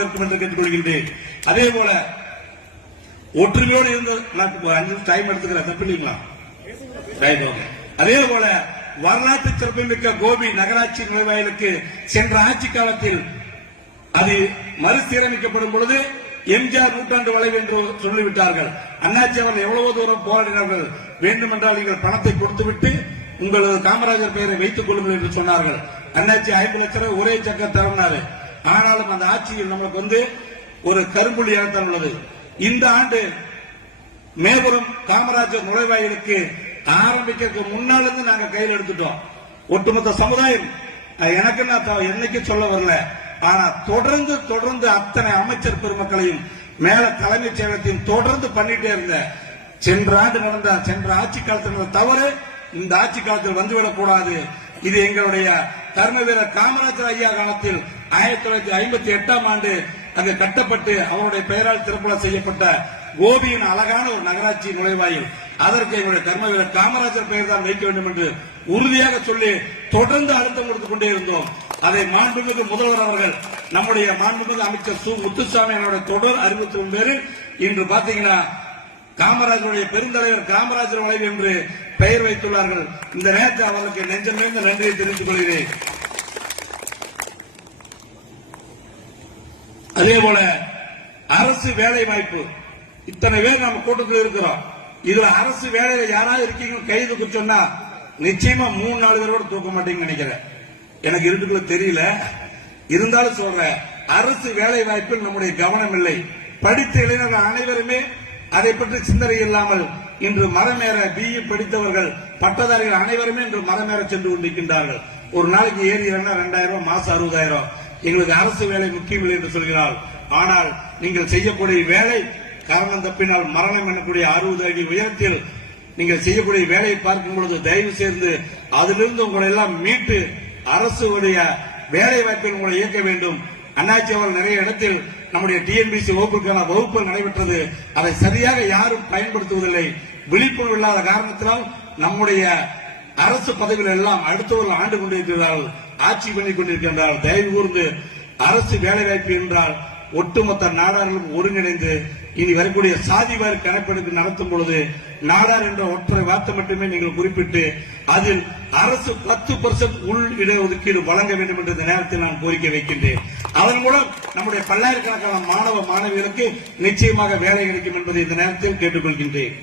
இருக்கும் என்று கேட்டுக்கொள்கின்றேன். அதே போல ஒற்றுமையோடு இருந்து டைம் எடுத்துக்கிறேன், தப்பில்லைங்களா? அதே போல வரலாற்று சிறப்புமிக்க கோபி நகராட்சி நுழைவாயிலுக்கு சென்ற ஆட்சி காலத்தில் அது மறுசீரமைக்கப்படும் பொழுது எம்ஜிஆர் நூற்றாண்டு வளைவு என்று சொல்லிவிட்டார்கள். அண்ணாச்சி அவர்கள் எவ்வளவு தூரம் போராடினார்கள். வேண்டுமென்றால் நீங்கள் பணத்தை கொடுத்துவிட்டு உங்களது காமராஜர் பெயரை வைத்துக் கொள்ளுங்கள் என்று சொன்னார்கள். அண்ணாச்சி 50 லட்சம் ரூபாய் ஒரே சக்கர தரம்னாரு. ஆனாலும் அந்த ஆட்சியில் நமக்கு ஒரு கரும்புள்ளியாக உள்ளது. இந்த ஆண்டு மேபுரம் காமராஜர் நுழைவாயிலுக்கு ஆரம்பிக்க முன்னால இருந்து நாங்க கையில் எடுத்துட்டோம். ஒட்டுமொத்த சமுதாயம் எனக்கு என்னைக்கு சொல்ல வரல. ஆனா தொடர்ந்து அத்தனை அமைச்சர் பெருமக்களையும் மேல தலைமைச் செயலகத்தையும் தொடர்ந்து பண்ணிட்டே இருந்த சென்ற ஆண்டு நடந்த சென்ற ஆட்சி காலத்தில் தவறு இந்த ஆட்சி காலத்தில் வந்துவிடக் கூடாது. இது எங்களுடைய கர்ம வீரர் காமராஜர் ஐயா காலத்தில் 1958ஆம் ஆண்டு அங்கு கட்டப்பட்டு அவருடைய பெயரால் திறப்புல செய்யப்பட்ட கோபியின் அழகான ஒரு நகராட்சி நுழைவாயில். அதற்கு எங்களுடைய கர்ம வீரர் காமராஜர் பெயர் தான் வைக்க வேண்டும் என்று உறுதியாக சொல்லி தொடர்ந்து அழுத்தம் கொடுத்துக் கொண்டே இருந்தோம். அதை மாண்புமிகு முதல்வர் அவர்கள் நம்முடைய மாண்புமிகு அமைச்சர் சு முத்துசாமி தொடர் அறிவித்தின் பேரில் இன்று பாத்தீங்கன்னா காமராஜருடைய பெருந்தலைவர் காமராஜர் வளைவு என்று பெயர் வைத்துள்ளார்கள். இந்த நேரத்தில் அவர்களுக்கு நெஞ்சமிருந்த நன்றியை தெரிவித்துக் கொள்கிறேன். அதே போல அரசு வேலை வாய்ப்பு, இத்தனை பேர் நம்ம கூட்டத்தில் இருக்கிறோம். இதுல அரசு வேலையில யாராவது இருக்கீங்க கை தூக்க சொன்னா நிச்சயமா 3-4 பேர் கூட தூக்க மாட்டீங்கன்னு நினைக்கிறேன். எனக்கு இருக்குள்ள தெரியல, இருந்தாலும் சொல்றேன், அரசு வேலை வாய்ப்பில் நம்முடைய கவனம் இல்லை. படித்த இளைஞர்கள் அனைவருமே அதை பற்றி சிந்தனை இல்லாமல் இன்று மரமேற பிஇ படித்தவர்கள் பட்டதாரிகள் அனைவருமே இன்று மரமேற சென்று கொண்டிருக்கின்றார்கள். ஒரு நாளைக்கு ஏறி 2000 ரூபாய், மாசம் 60,000. எங்களுக்கு அரசு வேலை முக்கியமில்லை என்று சொல்கிறார். ஆனால் நீங்கள் செய்யக்கூடிய வேலை காரணம் தப்பினால் மரணம் எனக்கூடிய 60 அடி உயரத்தில் நீங்கள் செய்யக்கூடிய வேலையை பார்க்கும் பொழுது தயவு செய்து அதிலிருந்து உங்களை எல்லாம் மீட்டு அரசுடைய வேலை வாய்ப்பில் உங்களை இயக்க வேண்டும். அண்ணாச்சி அவர்கள் நிறைய இடத்தில் நம்முடைய டிஎன்பிசி வகுப்புக்கான வகுப்புகள் நடைபெற்றது. அதை சரியாக யாரும் பயன்படுத்துவதில்லை. விழிப்புணர்வு இல்லாத காரணத்தினால் நம்முடைய அரசு பதவிகள் எல்லாம் அடுத்தவர்கள் ஆண்டு கொண்டிருக்கிறார்கள், ஆட்சி பண்ணிக் கொண்டிருக்கின்றார்கள். தயவு கூர்ந்து அரசு வேலைவாய்ப்பு என்றால் ஒட்டுமொத்த நாடார்களும் ஒருங்கிணைந்து இனி வரக்கூடிய சாதிவாரி கணக்கெடுப்பு நடத்தும் பொழுது நாடார் என்ற ஒற்றை வார்த்தை மட்டுமே நீங்கள் குறிப்பிட்டு அதில் அரசு 10% உள் இடஒதுக்கீடு வழங்க வேண்டும் என்ற இந்த நேரத்தில் நான் கோரிக்கை வைக்கின்றேன். அதன் மூலம் நம்முடைய பல்லாயிரக்கணக்கான மாணவ மாணவிகளுக்கு நிச்சயமாக வேலை கிடைக்கும் என்பதை இந்த நேரத்தில் கேட்டுக்கொள்கின்றேன்.